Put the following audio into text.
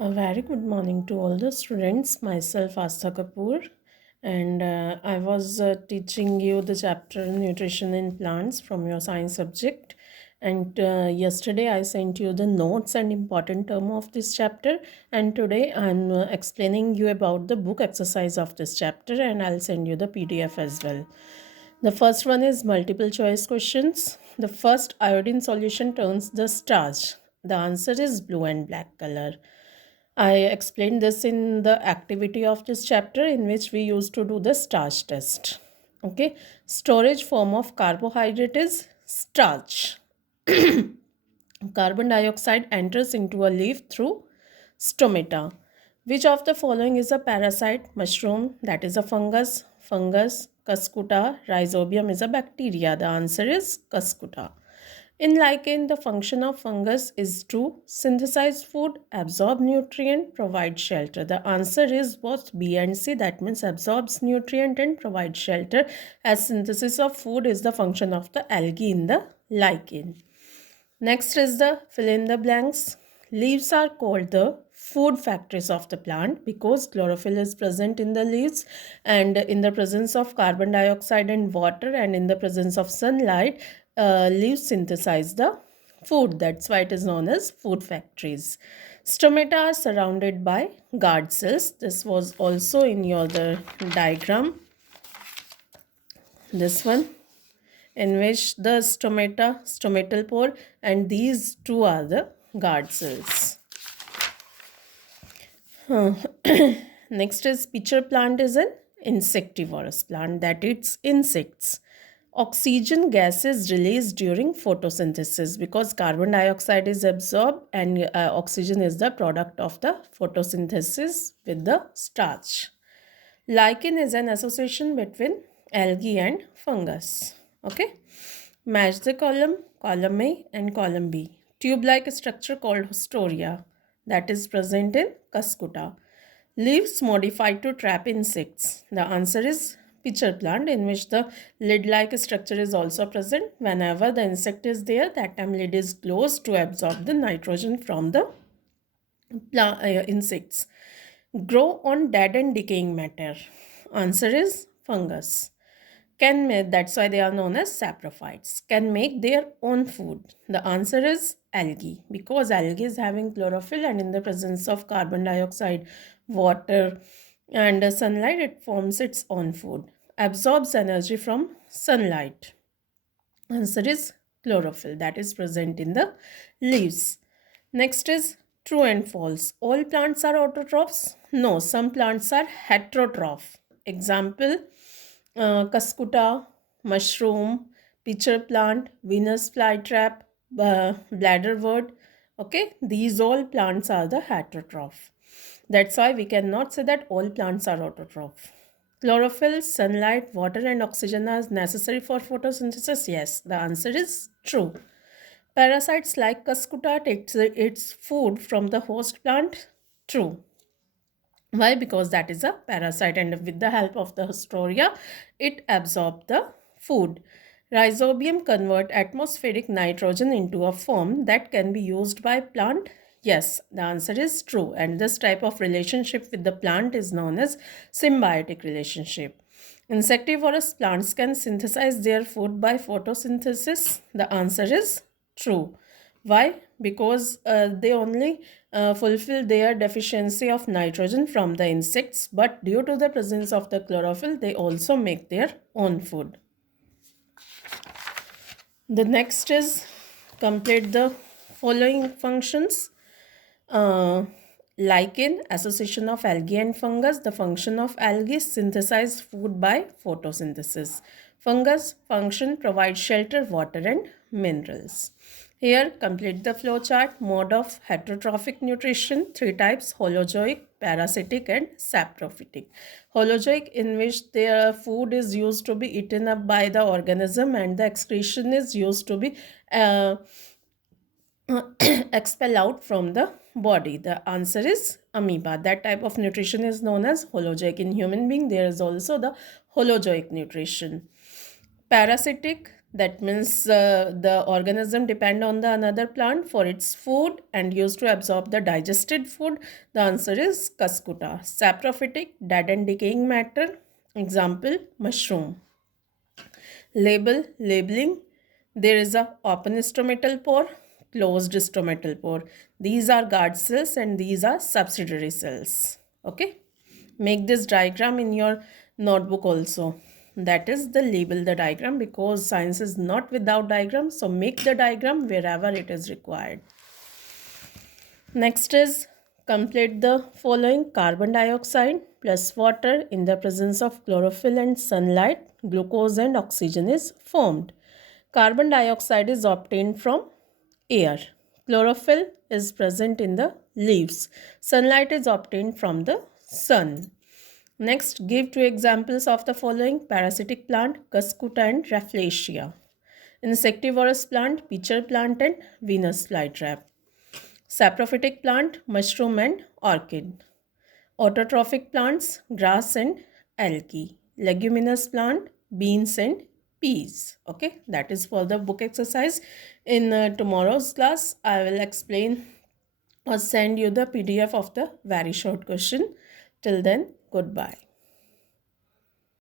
A very good morning to all the students. Myself, Astha Kapoor, and I was teaching you the chapter Nutrition in Plants from your science subject. And yesterday, I sent you the notes and important term of this chapter. And today, I'm explaining you about the book exercise of this chapter, and I'll send you the PDF as well. The first one is multiple choice questions. The first iodine solution turns the starch. The answer is blue and black color. I explained this in the activity of this chapter in which we used to do the starch test. Okay, storage form of carbohydrate is starch. Carbon dioxide enters into a leaf through stomata. Which of the following is a parasite? Mushroom, that is a fungus. Fungus, Cuscuta. Rhizobium is a bacteria. The answer is Cuscuta. In lichen, the function of fungus is to synthesize food, absorb nutrient, provide shelter. The answer is both B and C. That means absorbs nutrient and provides shelter, as synthesis of food is the function of the algae in the lichen. Next is the fill in the blanks. Leaves are called the food factories of the plant because chlorophyll is present in the leaves, and in the presence of carbon dioxide and water and in the presence of sunlight, leaves synthesize the food. That's why it is known as food factories. Stomata are surrounded by guard cells. This was also in your the diagram. This one, in which the stomatal pore, and these two are the guard cells. Next is pitcher plant is an insectivorous plant that eats insects. Oxygen gas is released during photosynthesis because carbon dioxide is absorbed and oxygen is the product of the photosynthesis with the starch. Lichen is an association between algae and fungus. Okay. Match the column A and column B. Tube-like structure called Hostoria that is present in Cuscuta. Leaves modified to trap insects. The answer is pitcher plant, in which the lid-like structure is also present. Whenever the insect is there, that time lid is closed to absorb the nitrogen from the insects. Grow on dead and decaying matter. Answer is fungus. That's why they are known as saprophytes. Can make their own food. The answer is algae, because algae is having chlorophyll and in the presence of carbon dioxide, water, and sunlight, it forms its own food. Absorbs energy from sunlight. Answer is chlorophyll that is present in the leaves. Next is true and false. All plants are autotrophs? No, some plants are heterotroph. Example, Cuscuta, mushroom, pitcher plant, Venus flytrap, bladderwort. Okay, these all plants are the heterotroph. That's why we cannot say that all plants are autotroph. Chlorophyll, sunlight, water, and oxygen are necessary for photosynthesis. Yes, the answer is true. Parasites like Cuscuta takes its food from the host plant. True. Why? Because that is a parasite, and with the help of the Hostoria, it absorbs the food. Rhizobium convert atmospheric nitrogen into a form that can be used by plant. Yes, the answer is true, and this type of relationship with the plant is known as symbiotic relationship. Insectivorous plants can synthesize their food by photosynthesis. The answer is true. Why? Because they only fulfill their deficiency of nitrogen from the insects, but due to the presence of the chlorophyll, they also make their own food. The next is complete the following functions. Uh, Lichen, association of algae and fungus. The function of algae, synthesize food by photosynthesis. Fungus function, provide shelter, water and minerals. Here, complete the flow chart. Mode of heterotrophic nutrition, three types: holozoic, parasitic and saprophytic. Holozoic, in which their food is used to be eaten up by the organism and the excretion is used to be expel out from the body. The answer is amoeba. That type of nutrition is known as holozoic. In human being, there is also the holozoic nutrition. Parasitic, That means the organism depend on the another plant for its food and used to absorb the digested food. The answer is cuscuta. Saprophytic, dead and decaying matter. Example, mushroom. Label, labeling. There is a open stomatal pore, closed stomatal pore. These are guard cells and these are subsidiary cells. Okay. Make this diagram in your notebook also. That is the label the diagram, because science is not without diagram. So make the diagram wherever it is required. Next is complete the following. Carbon dioxide plus water in the presence of chlorophyll and sunlight, glucose and oxygen is formed. Carbon dioxide is obtained from air. Chlorophyll is present in the leaves. Sunlight is obtained from the sun. Next, give two examples of the following: parasitic plant, Cuscuta and Rafflesia. Insectivorous plant, pitcher plant and Venus flytrap. Saprophytic plant, mushroom and orchid. Autotrophic plants, grass and algae. Leguminous plant, beans and peas. Okay, that is for the book exercise. In tomorrow's class, I will explain or send you the PDF of the very short question. Till then, goodbye.